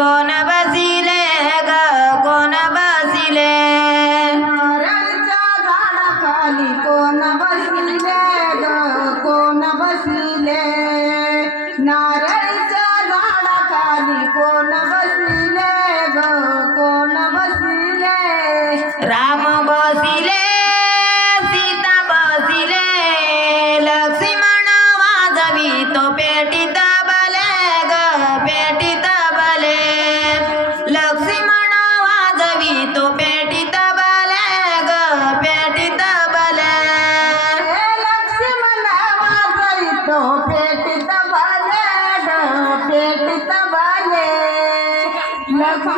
con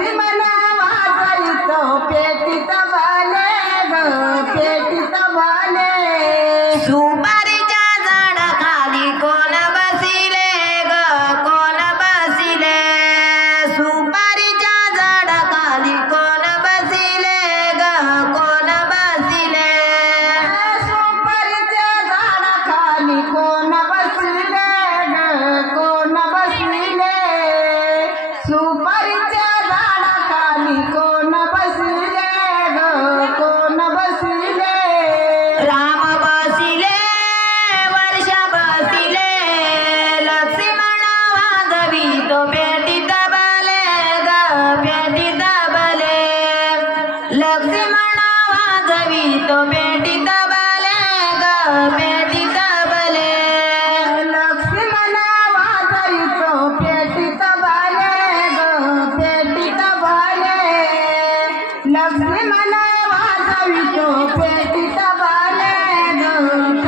Si me enamoré. लक्ष्मणा वाजवी तो बेटी तबले ग बेटी तबले लक्ष्मणा वाजवी तो बेटी तबले ग बेटी तबले लक्ष्मणा वाजवी तो बेटी तबले ग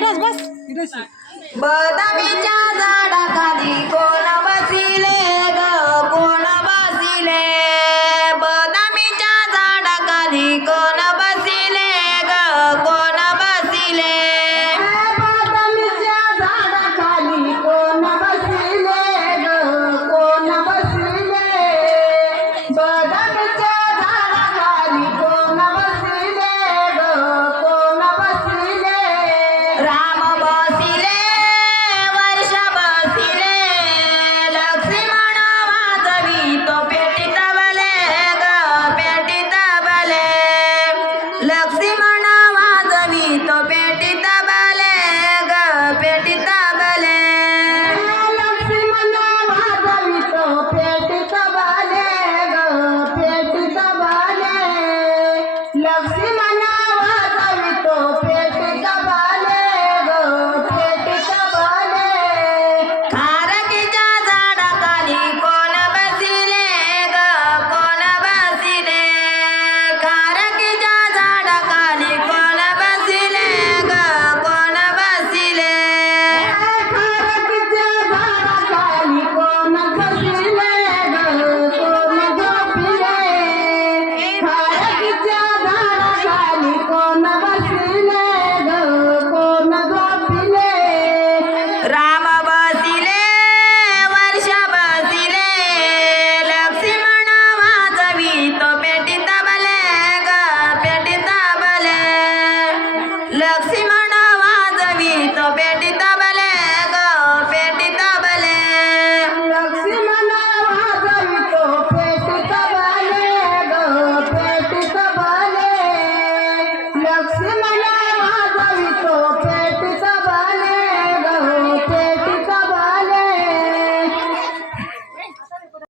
बस. बदामीच्या झाडाखाली कोणा बसिले? Let's see my করিত